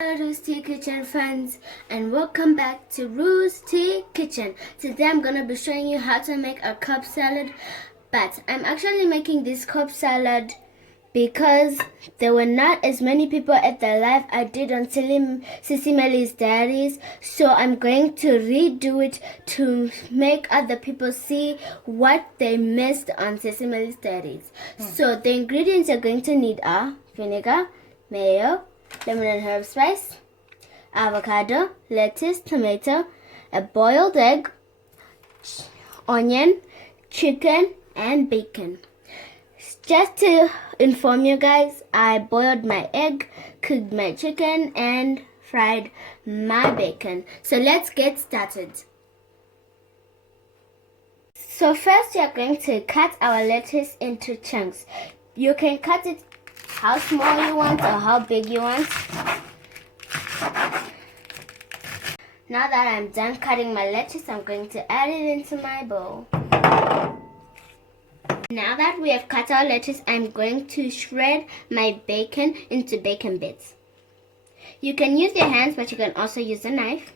Roosty Kitchen friends, and welcome back to Roosty Kitchen. Today I'm gonna be showing you how to make a cobb salad, but I'm actually making this cobb salad because there were not as many people at the live I did on Sissimeli's Diaries, so I'm going to redo it to make other people see what they missed on Sissimeli's Diaries. So the ingredients you're going to need are vinegar, mayo, lemon and herb spice, avocado, lettuce, tomato, a boiled egg, onion, chicken, and bacon. Just to inform you guys, I boiled my egg, cooked my chicken, and fried my bacon. So let's get started. So first you're going to cut our lettuce into chunks. You can cut it how small you want or how big you want. Now that I'm done cutting my lettuce, I'm going to add it into my bowl. Now that we have cut our lettuce, I'm going to shred my bacon into bacon bits. You can use your hands, but you can also use a knife.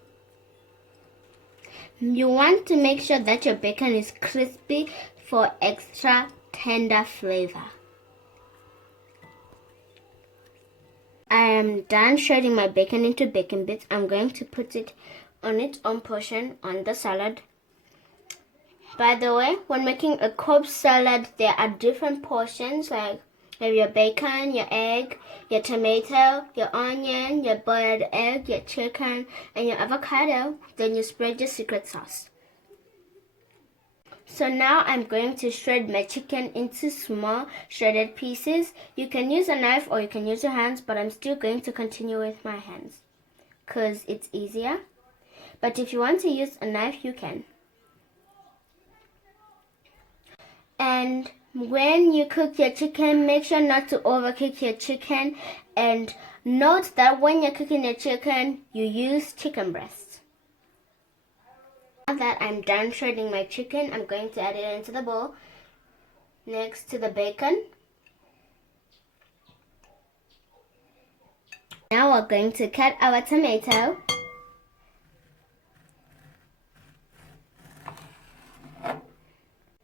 You want to make sure that your bacon is crispy for extra tender flavor. I am done shredding my bacon into bacon bits. I'm going to put it on its own portion on the salad. By the way, when making a cobb salad, there are different portions, like you have your bacon, your egg, your tomato, your onion, your boiled egg, your chicken, and your avocado. Then you spread your secret sauce. So now I'm going to shred my chicken into small shredded pieces. You can use a knife or you can use your hands, but I'm still going to continue with my hands because it's easier. But if you want to use a knife, you can. And when you cook your chicken, make sure not to overcook your chicken. And note that when you're cooking your chicken, you use chicken breast. Now that I'm done shredding my chicken, I'm going to add it into the bowl next to the bacon. Now we're going to cut our tomato.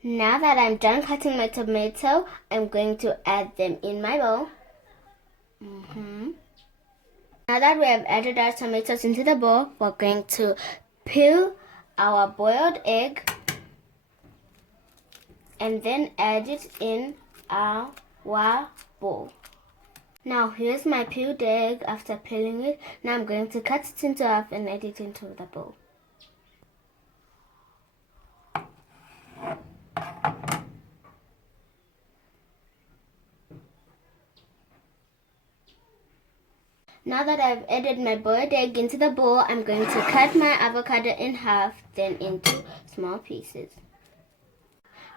Now that I'm done cutting my tomato, I'm going to add them in my bowl. Now that we have added our tomatoes into the bowl, we're going to peel our boiled egg and then add it in our bowl. Now here's my peeled egg after peeling it. Now I'm going to cut it into half and add it into the bowl. Now that I've added my boiled egg into the bowl, I'm going to cut my avocado in half, then into small pieces.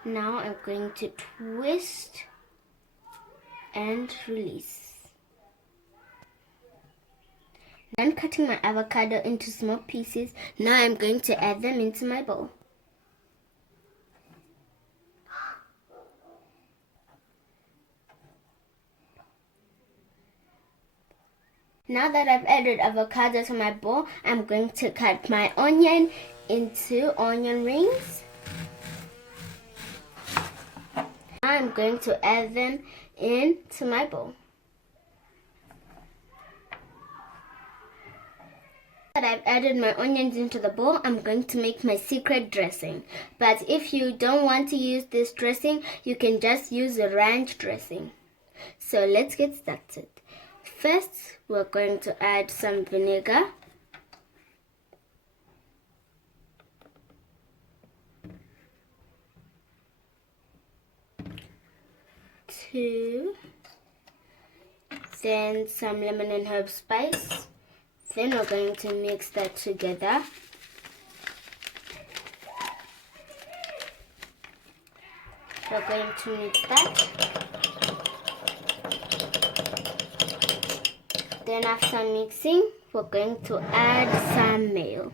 Now I'm going to twist and release. Then cutting my avocado into small pieces, now I'm going to add them into my bowl. Now that I've added avocado to my bowl, I'm going to cut my onion into onion rings. Now I'm going to add them into my bowl. Now that I've added my onions into the bowl, I'm going to make my secret dressing. But if you don't want to use this dressing, you can just use the ranch dressing. So let's get started. First, we're going to add some vinegar. Then some lemon and herb spice. Then we're going to mix that together. We're going to mix that. Then after mixing, we're going to add some mayo.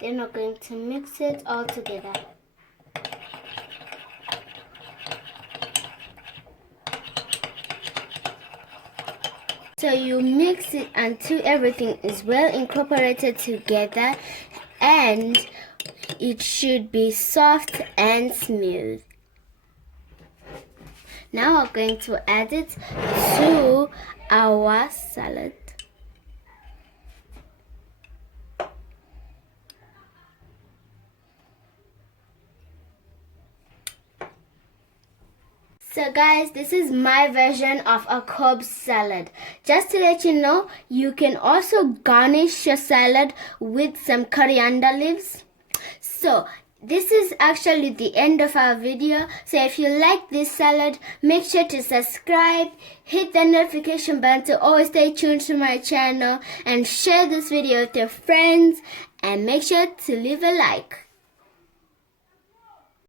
Then we're going to mix it all together. So you mix it until everything is well incorporated together, and it should be soft and smooth. Now we're going to add it to our salad. So guys, this is my version of a cobb salad. Just to let you know, you can also garnish your salad with some coriander leaves. So this is actually the end of our video. So if you like this salad, make sure to subscribe, hit the notification button to always stay tuned to my channel, and share this video with your friends, and make sure to leave a like.